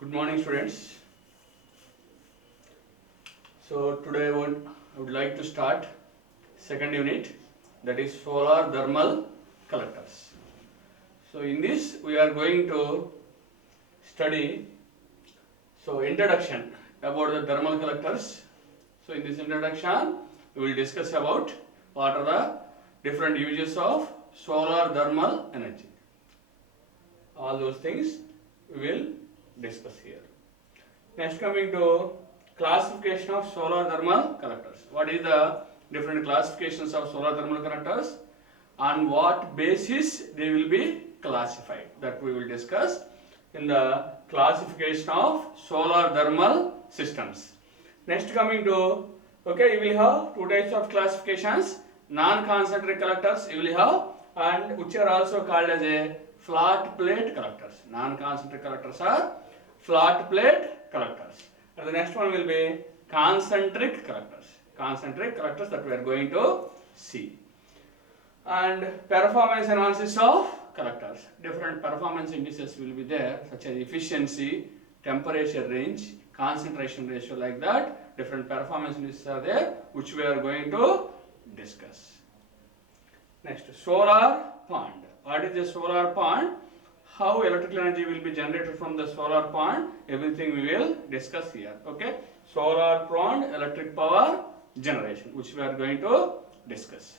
Good morning, students. So today I would like to start second unit, that is solar thermal collectors. So in this we are going to study introduction about the thermal collectors. So in this introduction we will discuss about what are the different uses of solar thermal energy. All those things we will discuss here. Next, coming to classification of solar thermal collectors. What is the different classifications of solar thermal collectors? On what basis they will be classified? That we will discuss in the classification of solar thermal systems. Next, coming to you will have two types of classifications: non-concentric collectors you will have, and which are also called as a flat plate collectors. Non-concentric collectors are flat plate collectors. And the next one will be concentric collectors. Concentric collectors that we are going to see. And performance analysis of collectors. Different performance indices will be there, such as efficiency, temperature range, concentration ratio, like that. Different performance indices are there, which we are going to discuss. Next, solar pond. What is the solar pond? How electrical energy will be generated from the solar pond? Everything we will discuss here. Okay. Solar pond electric power generation, which we are going to discuss.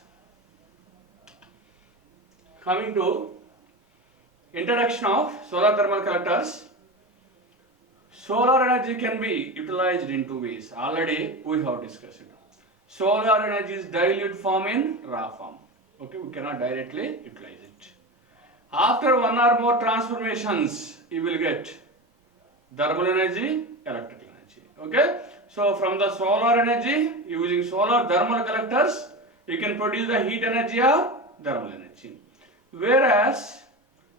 Coming to introduction of solar thermal collectors. Solar energy can be utilized in two ways. Already we have discussed it. Solar energy is dilute form in raw form. Okay, we cannot directly utilize it. After one or more transformations, you will get thermal energy, electrical energy. Okay, so from the solar energy, using solar thermal collectors, you can produce the heat energy or thermal energy. Whereas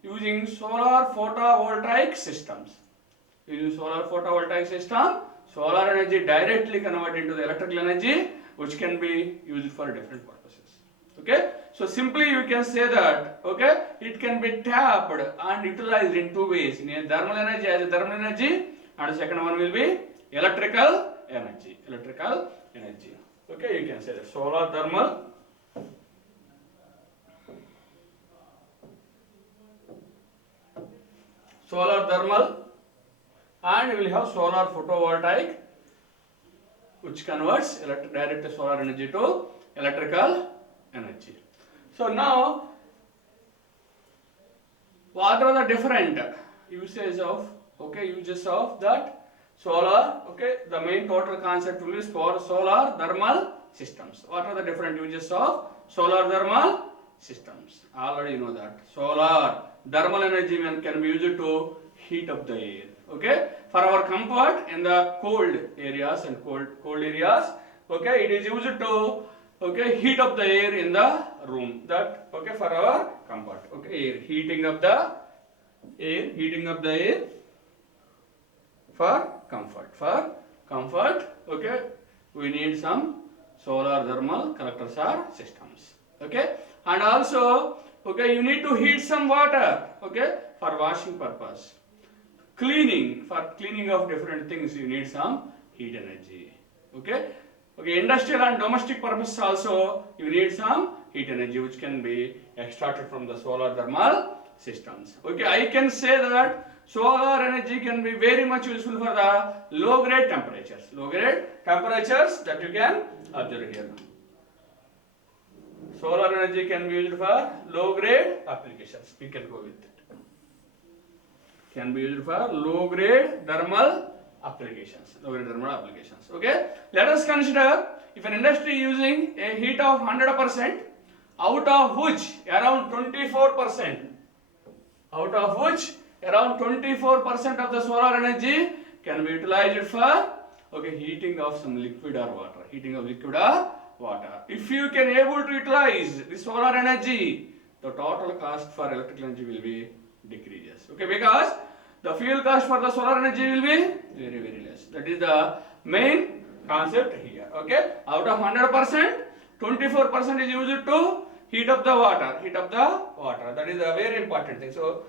using solar photovoltaic systems, solar energy directly converted into the electrical energy, which can be used for different purposes. Okay, so simply you can say that it can be tapped and utilized in two ways: in a thermal energy as a thermal energy, and the second one will be electrical energy. Okay, you can say that solar thermal and we will have solar photovoltaic, which converts direct solar energy to electrical energy. So now, what are the different uses of that solar? Okay, the main total concept will be for solar thermal systems. What are the different uses of solar thermal systems? Already you know that solar thermal energy can be used to heat up the air. Okay, for our comfort in the cold areas and cold areas. Okay, it is used to heat up the air in the room. That for our comfort. Okay, heating up the air for comfort. Okay, we need some solar thermal collectors or systems. Okay, and also you need to heat some water. Okay, for washing purpose. For cleaning of different things, you need some heat energy. Okay, industrial and domestic purpose also you need some heat energy, which can be extracted from the solar thermal systems. Okay, I can say that solar energy can be very much useful for the low grade temperatures. That you can observe here. Solar energy can be used for low grade applications. We can go with it. Can be used for low grade thermal applications. Okay, let us consider if an industry using a heat of 100%, out of which around 24% of the solar energy can be utilized for heating of some liquid or water. If you can able to utilize the solar energy, the total cost for electrical energy will be decreases. Okay, because the fuel cost for the solar energy will be very, very less. That is the main concept here. Okay, out of 100%, 24% is used to heat up the water. That is a very important thing. So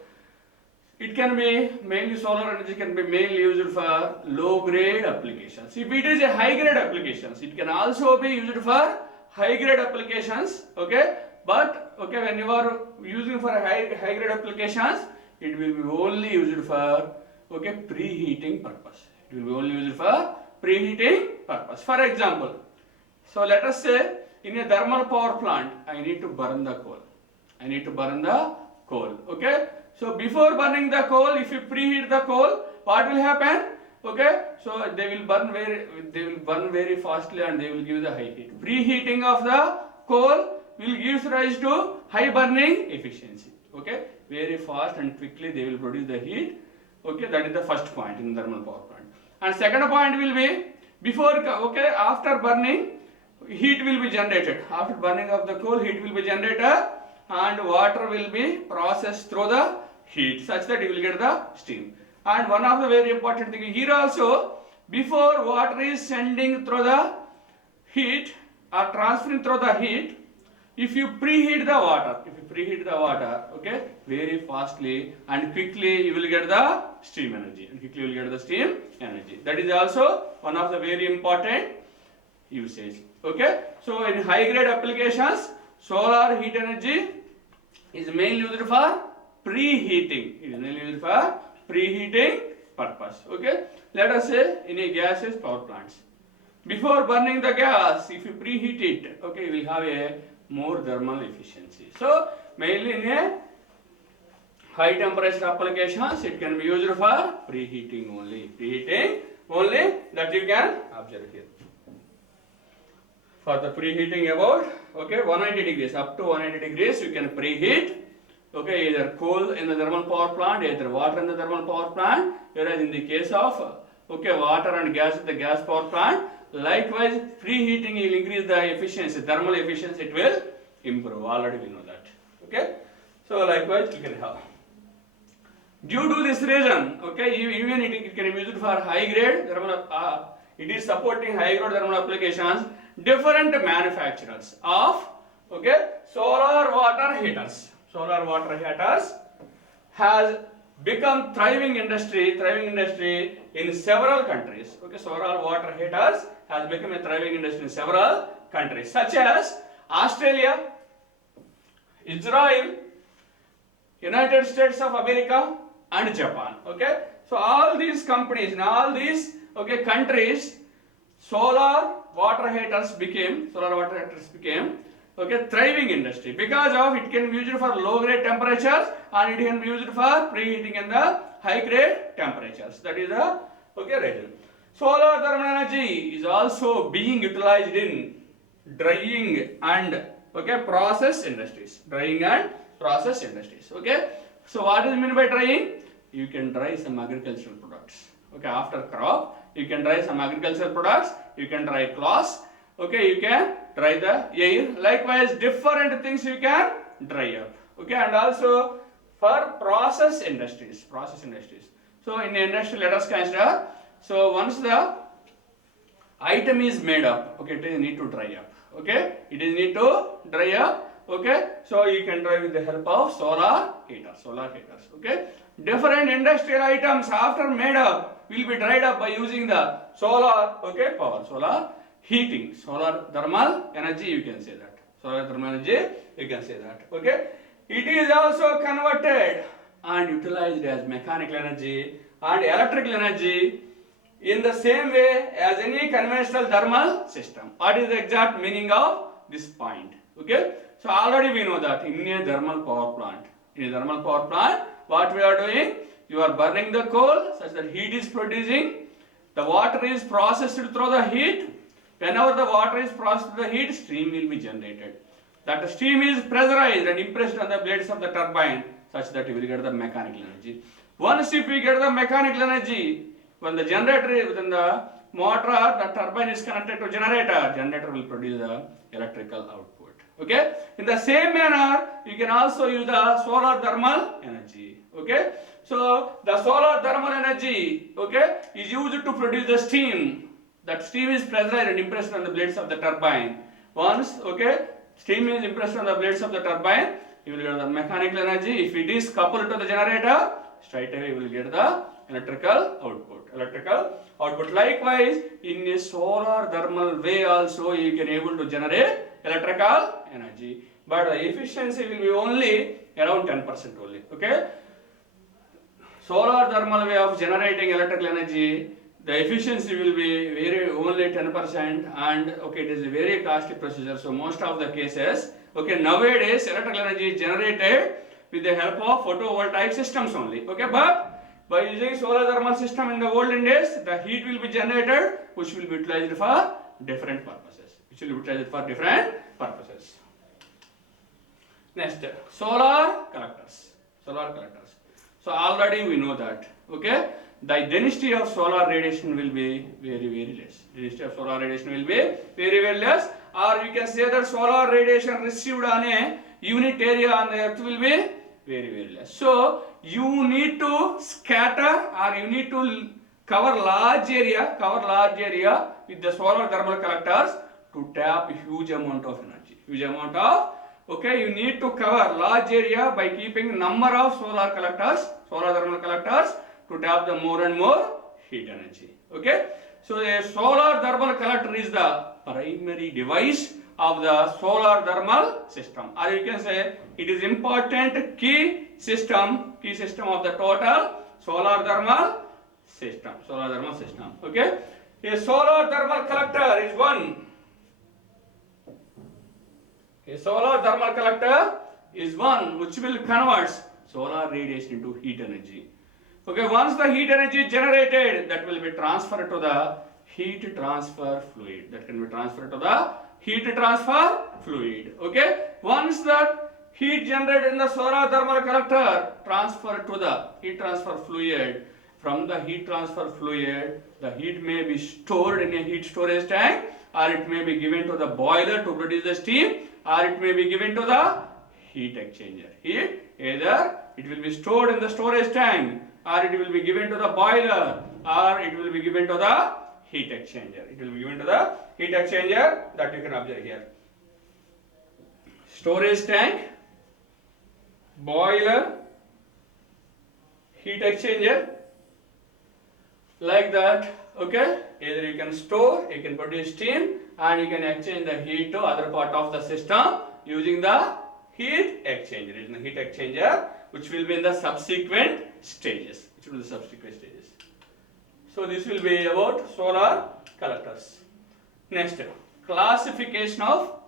it can be mainly solar energy can be mainly used for low grade applications. If it is a high grade applications, it can also be used for high grade applications. Okay, but okay, when you are using for high grade applications, it will be only used for okay preheating purpose. It will be only used for preheating purpose. For example, so let us say in a thermal power plant, I need to burn the coal. I need to burn the coal. Okay. So before burning the coal, if you preheat the coal, what will happen? Okay. So they will burn very fastly and they will give the high heat. Preheating of the coal will give rise to high burning efficiency. Okay. Very fast and quickly they will produce the heat. Okay. That is the first point in thermal power plant. And second point will be before okay after burning heat will be generated. After burning of the coal, heat will be generated and water will be processed through the heat such that you will get the steam. And one of the very important thing here also, before water is sending through the heat or transferring through the heat, if you preheat the water, okay, very fastly and quickly you will get the steam energy. That is also one of the very important usage. Okay, so in high grade applications, solar heat energy is mainly used for preheating. It is mainly used for preheating purpose. Okay, let us say in a gaseous power plants, before burning the gas, if you preheat it, okay, you will have a more thermal efficiency. So mainly in a high temperature applications, it can be used for preheating only. That you can observe here. For the preheating about okay 190 degrees, up to 190 degrees you can preheat. Okay, either coal in the thermal power plant, either water in the thermal power plant. Whereas in the case of okay water and gas in the gas power plant, likewise preheating will increase the efficiency, thermal efficiency it will improve. Already we know that. Okay, so likewise you can have. Due to this reason, okay, even it can be used for high grade thermal. It is supporting high grade thermal applications. Different manufacturers of okay solar water heaters has become thriving industry in several countries. Okay, solar water heaters has become a thriving industry in several countries such as Australia, Israel, United States of America and Japan. Okay, so all these companies in all these okay countries, solar water heaters became okay thriving industry because of it can be used for low grade temperatures and it can be used for preheating in the high grade temperatures. That is the okay reason. Solar thermal energy is also being utilized in drying and okay process industries. Okay, so what is meant by drying? You can dry some agricultural products. Okay, after crop you can dry some agricultural products, you can dry cloths, okay, you can dry the air, likewise different things you can dry up. Okay, and also for process industries. So in industry let us consider, so once the item is made up, okay, it is need to dry up. Okay, it is need to dry up. Okay, so you can dry with the help of solar heaters. Okay, different industrial items after made up will be dried up by using the solar okay power, solar heating, solar thermal energy you can say that. Okay, it is also converted and utilized as mechanical energy and electrical energy in the same way as any conventional thermal system. What is the exact meaning of this point? Okay, so already we know that in a thermal power plant, what we are doing, you are burning the coal such that heat is producing, the water is processed through the heat. Whenever the water is processed through the heat, steam will be generated. That steam is pressurized and impressed on the blades of the turbine such that you will get the mechanical energy. Once if we get the mechanical energy, when the motor, the turbine is connected to generator will produce the electrical output. Okay, in the same manner you can also use the solar thermal energy. Okay, so the solar thermal energy okay is used to produce the steam. That steam is pressurized and impressed on the blades of the turbine. Once okay steam is impressed on the blades of the turbine, you will get the mechanical energy. If it is coupled to the generator, straight away you will get the electrical output. Likewise, in a solar thermal way also you can able to generate electrical energy, but the efficiency will be only around 10% only. Okay, solar thermal way of generating electrical energy, the efficiency will be very only 10%, and okay, it is a very costly procedure. So most of the cases, okay, nowadays electrical energy is generated with the help of photovoltaic systems only. Okay, but by using solar thermal system in the olden days, the heat will be generated, which will be utilized for different purposes. Next, solar collectors. So already we know that, okay, the density of solar radiation will be very less. Or you can say that solar radiation received on a unit area on the earth will be very less. So you need to scatter, or you need to cover large area with the solar thermal collectors to tap huge amount of energy. Okay, you need to cover large area by keeping number of solar thermal collectors to tap the more and more heat energy. Okay, so a solar thermal collector is the primary device of the solar thermal system, or you can say it is important key system of the total solar thermal system. Okay, a solar thermal collector is one. A solar thermal collector is one which will convert solar radiation into heat energy. Okay, once the heat energy is generated, that will be transferred to the heat transfer fluid. Okay, once the heat generated in the solar thermal collector transferred to the heat transfer fluid, from the heat transfer fluid, the heat may be stored in a heat storage tank, or it may be given to the boiler to produce the steam, or it may be given to the heat exchanger. Either it will be stored in the storage tank, or it will be given to the boiler, or it will be given to the heat exchanger. That you can observe here. Storage tank, boiler, heat exchanger, like that. Okay, either you can store, you can produce steam, and you can exchange the heat to other part of the system using the heat exchanger. Which will be in the subsequent stages. So this will be about solar collectors. Next, classification of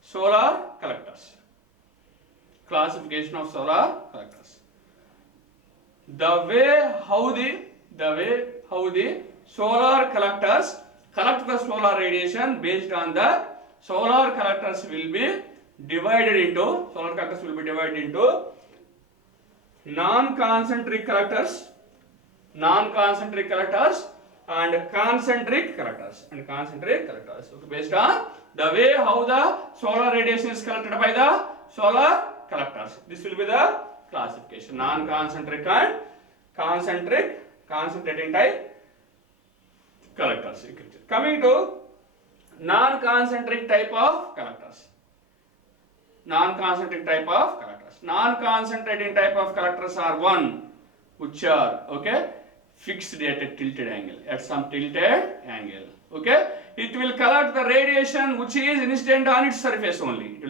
solar collectors. The way how the solar collectors collect the solar radiation, based on that, solar collectors will be divided into non-concentric collectors and concentric collectors. Okay, based on the way how the solar radiation is collected by the solar collectors, this will be the classification: non-concentric and concentrating type collectors. Coming to non-concentric type of collectors. Non-concentrating type of collectors are one which are, okay, fixed at a tilted angle, okay. It will collect the radiation which is incident on its surface only.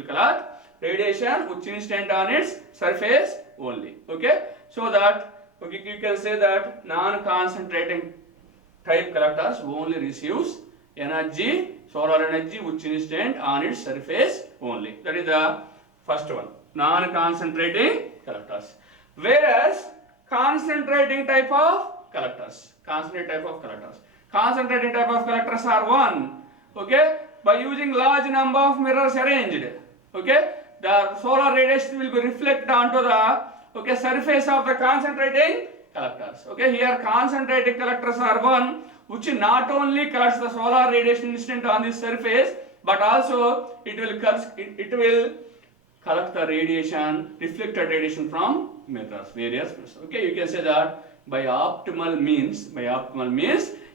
Okay, so that, okay, you can say that non-concentrating type collectors only receives solar energy which is incident on its surface only. That is the first one, non-concentrating collectors. Whereas concentrating type of collectors are one, okay, by using large number of mirrors arranged, okay, the solar radiation will be reflected onto the, okay, surface of the concentrating collectors. Okay, here concentrating collectors are one which not only collects the solar radiation incident on this surface, but also it will collect the radiation, reflected radiation from mirrors, various mirrors. Okay, you can say that by optimal means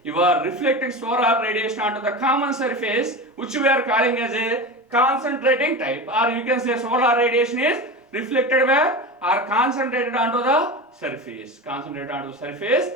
you are reflecting solar radiation onto the common surface, which we are calling as a concentrating type, or you can say solar radiation is reflected where or concentrated onto the surface. Concentrate onto the surface.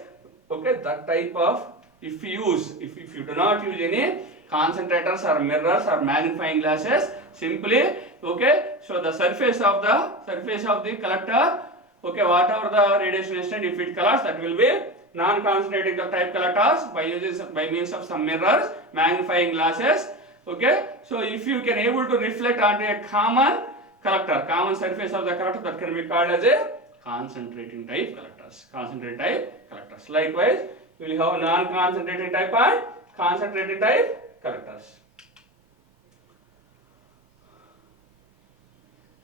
Okay, that type of, if you do not use any concentrators or mirrors or magnifying glasses, simply, okay, so the surface of the collector, okay, whatever the radiation incident, if it colors, that will be non-concentrating type collectors by means of some mirrors, magnifying glasses. Okay, so if you can able to reflect onto a common surface of the collector, that can be called as a concentrating type collectors. Likewise, we will have non-concentrating type and concentrating type collectors.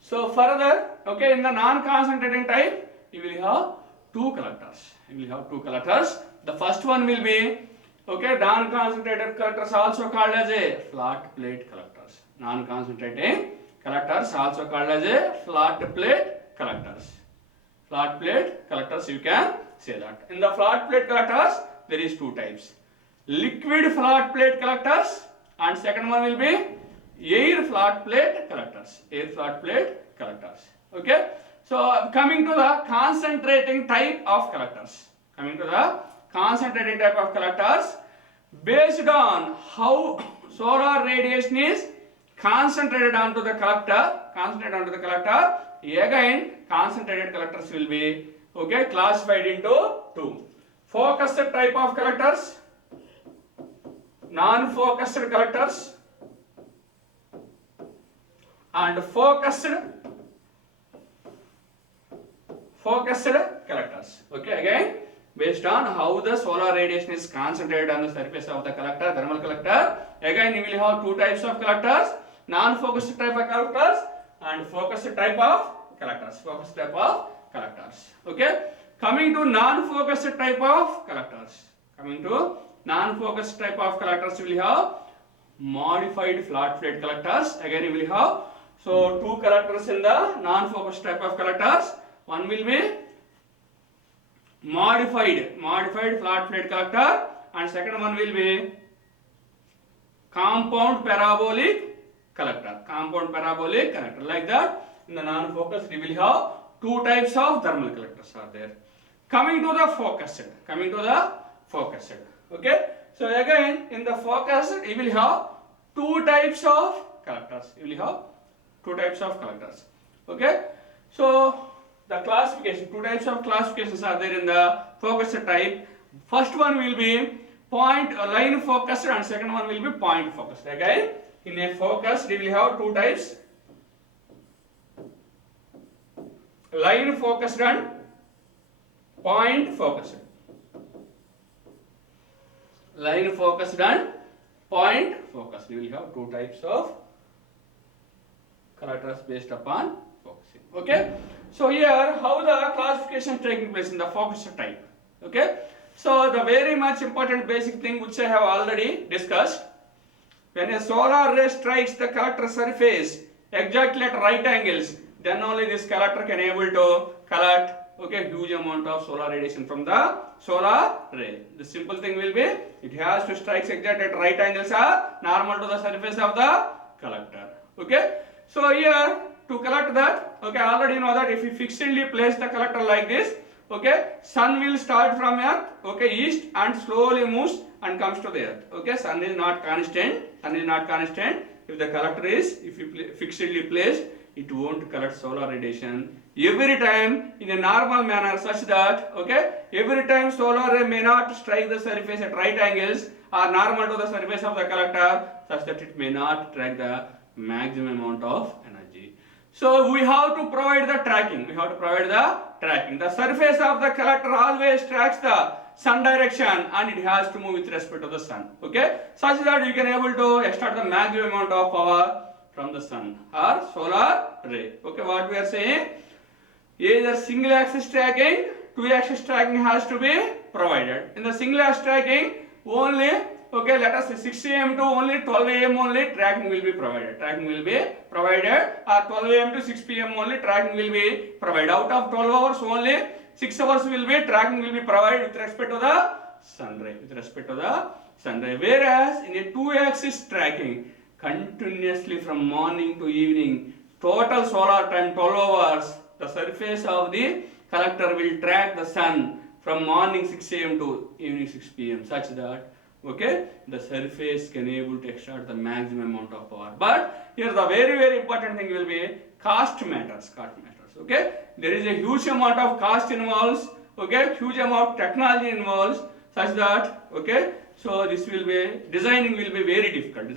So further, okay, in the non-concentrating type, you will have two collectors. The first one will be, okay, non-concentrated collectors also called as a flat plate collectors. Non-concentrating collectors also called as a flat plate collectors. Flat plate collectors, you can say that. In the flat plate collectors, there is two types. Liquid flat plate collectors, and second one will be air flat plate collectors. Okay. So coming to the concentrating type of collectors. Based on how solar radiation is concentrated onto the collector, again concentrated collectors will be, okay, classified into two. Focused type of collectors, non-focused collectors, and focused collectors. Okay, again based on how the solar radiation is concentrated on the surface of the collector, thermal collector, again you will have two types of collectors, non-focused type of collectors and focused type of collectors. Okay, coming to non-focused type of collectors. We will have modified flat plate collectors. Again you will have, so two collectors in the non-focused type of collectors. One will be modified flat plate collector, and second one will be compound parabolic collector. Like that, in the non-focused you will have two types of thermal collectors are there. Coming to the focused. Okay, so again in the focused you will have two types of collectors. Okay, so the classification, two types of classifications are there in the focused type. First one will be line focused, and second one will be point focused. Again, in a focused we will have two types: line focused and point focused. We will have two types of collectors based upon focusing. Okay, so here how the classification is taking place in the focused type. Okay, so the very much important basic thing which I have already discussed, when a solar ray strikes the collector surface exactly at right angles, then only this collector can able to collect, okay, huge amount of solar radiation from the solar ray. The simple thing will be, it has to strike exactly at right angles are normal to the surface of the collector. Okay, so here to collect that, okay, already you know that if you fixedly place the collector like this, okay, sun will start from earth, okay, east, and slowly moves and comes to the earth. Okay, sun is not constant. If the collector is, if you fixedly placed, it won't collect solar radiation every time in a normal manner, such that, okay, every time solar ray may not strike the surface at right angles or normal to the surface of the collector, such that it may not track the maximum amount of energy. So we have to provide the tracking. The surface of the collector always tracks the sun direction, and it has to move with respect to the sun. Okay, such that you can able to extract the maximum amount of power from the sun or solar ray. Okay, what we are saying, either single axis tracking, two axis tracking has to be provided. In the single axis tracking, only, okay, let us say 6 am to only 12 am only tracking will be provided. Or 12 am to 6 pm only tracking will be provided. Out of 12 hours only 6 hours will be tracking will be provided with respect to the sun ray. Whereas in a two axis tracking, continuously from morning to evening, total solar time 12 hours, the surface of the collector will track the sun from morning 6 a.m. to evening 6 p.m. such that, okay, the surface can able to extract the maximum amount of power. But here the very important thing will be cost matters. Okay, there is a huge amount of cost involves. Okay, huge amount of technology involves such that, okay, so this will be designing will be very difficult.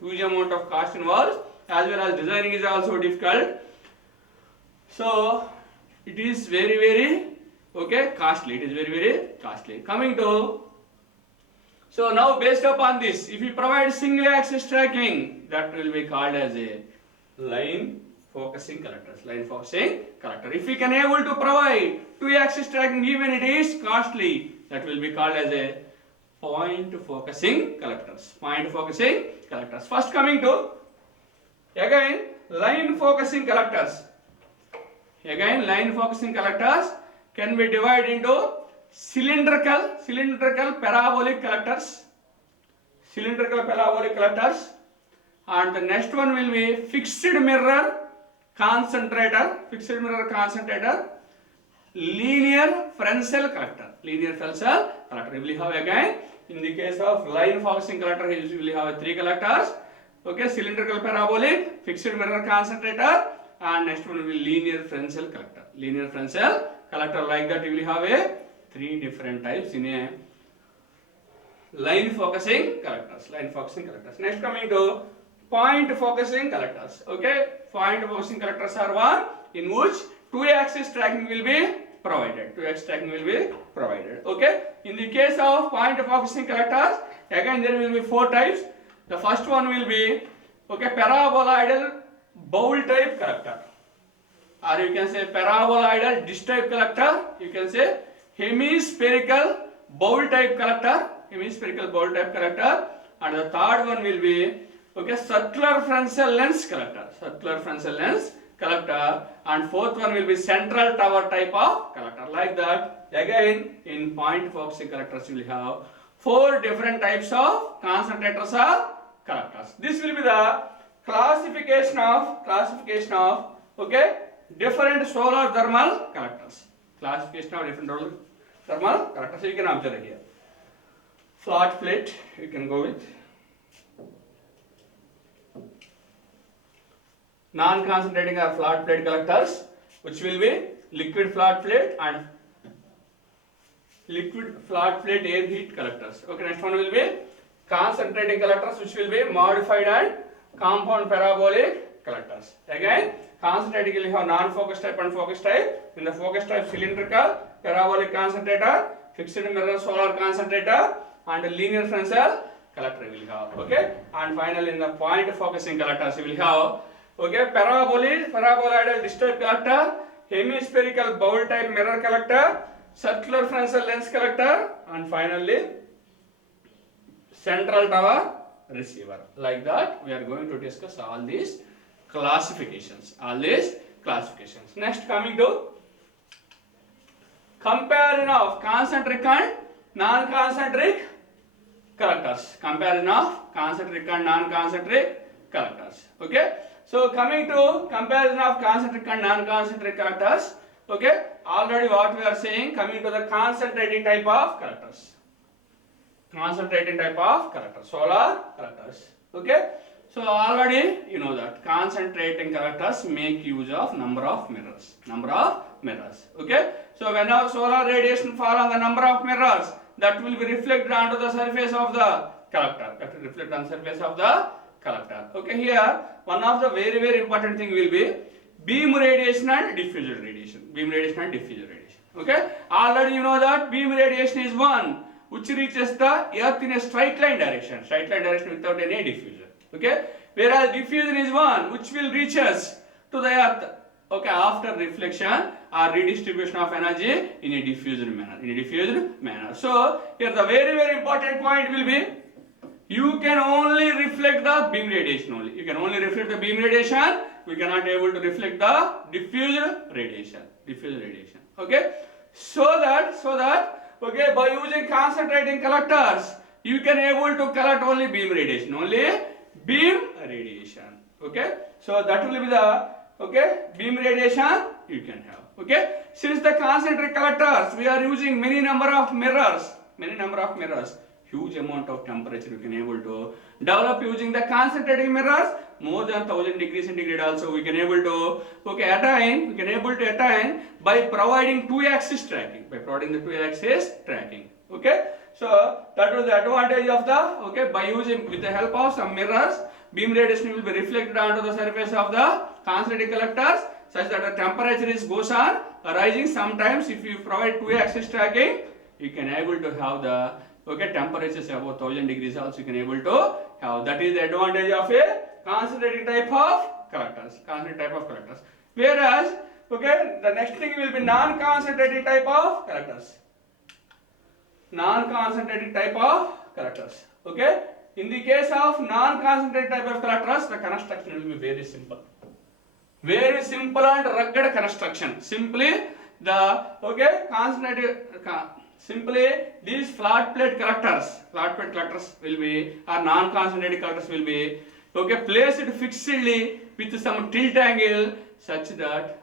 Huge amount of cost involves, as well as designing is also difficult. So it is very okay costly. It is very costly. Coming to, so now based upon this, if you provide single axis tracking, that will be called as a line focusing collectors. If we can able to provide two axis tracking, even it is costly, that will be called as a point focusing collectors. First coming to, again, line focusing collectors. Line focusing collectors can be divided into cylindrical parabolic collectors. And the next one will be fixed mirror concentrator, linear Fresnel collector. We will have again, in the case of line focusing collector, we will have three collectors. Okay, cylindrical parabolic, fixed mirror concentrator, and next one will be linear Fresnel collector. Like that, you will have a three different types in a line focusing collectors. Next coming to point focusing collectors. Okay, point focusing collectors are one in which two axis tracking will be provided. Okay, in the case of point focusing collectors, again there will be four types. The first one will be, okay, paraboloidal bowl type collector, or you can say paraboloidal dish type collector. You can say hemispherical bowl type collector, and the third one will be, okay, circular Fresnel lens collector, and fourth one will be central tower type of collector. Like that, again in point focusing collectors you will have four different types of concentrators or collectors. This will be the classification of okay, different solar thermal collectors. So you can observe here. Flat plate, you can go with. Non-concentrating or flat plate collectors, which will be liquid flat plate and air heat collectors. Okay, next one will be concentrating collectors, which will be modified and compound parabolic collectors. Again, concentrating will have non-focus type and focus type. In the focus type, cylindrical parabolic concentrator, fixed mirror solar concentrator, and a linear Fresnel collector will have. Okay, and finally in the point focusing collectors you will have, okay, paraboloidal dish type collector, hemispherical bowl type mirror collector, circular Fresnel lens collector, and finally central tower receiver. Like that, we are going to discuss all these classifications. Next, coming to comparison of concentric and non-concentric collectors. Okay. So coming to comparison of concentric and non-concentric collectors. Okay. Already what we are saying, coming to the concentrating type of collectors. Solar collectors. Okay. So already you know that concentrating collectors make use of number of mirrors. Okay. So when our solar radiation fall on the number of mirrors, that will be reflected onto the surface of the collector. Okay. Here one of the very important thing will be beam radiation and diffusion radiation. Okay. Already you know that beam radiation is one which reaches the earth in a straight line direction without any diffusion. Okay, whereas diffusion is one which will reach us to the earth, okay, after reflection or redistribution of energy in a diffused manner. So here the very important point will be, you can only reflect the beam radiation only. We cannot able to reflect the diffused radiation. Okay, so that okay, by using concentrating collectors, you can able to collect only beam radiation. Okay, so that will be the okay, beam radiation you can have. Okay, since the concentric collectors we are using many number of mirrors, huge amount of temperature you can able to develop using the concentrating mirrors. More than 1000 degrees centigrade also we can able to attain by providing two axis tracking, okay. So that was the advantage of the, by using with the help of some mirrors, beam radiation will be reflected onto the surface of the concentric collectors such that the temperature goes on rising. Sometimes if you provide two axis tracking, you can able to have the, temperatures above 1000 degrees also you can able to have. That is the advantage of a concentrating type of collectors. Whereas, the next thing will be non-concentrating type of collectors. Okay, in the case of non-concentrated type of collectors, the construction will be very simple and rugged construction. Simply these flat plate collectors will be, or non-concentrated collectors will be, placed fixedly with some tilt angle such that,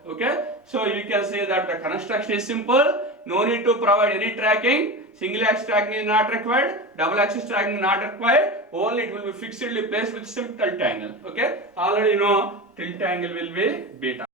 so you can say that the construction is simple, no need to provide any tracking. Single axis tracking is not required, double axis tracking is not required, only it will be fixedly placed with some tilt angle. Okay, already you know tilt angle will be beta.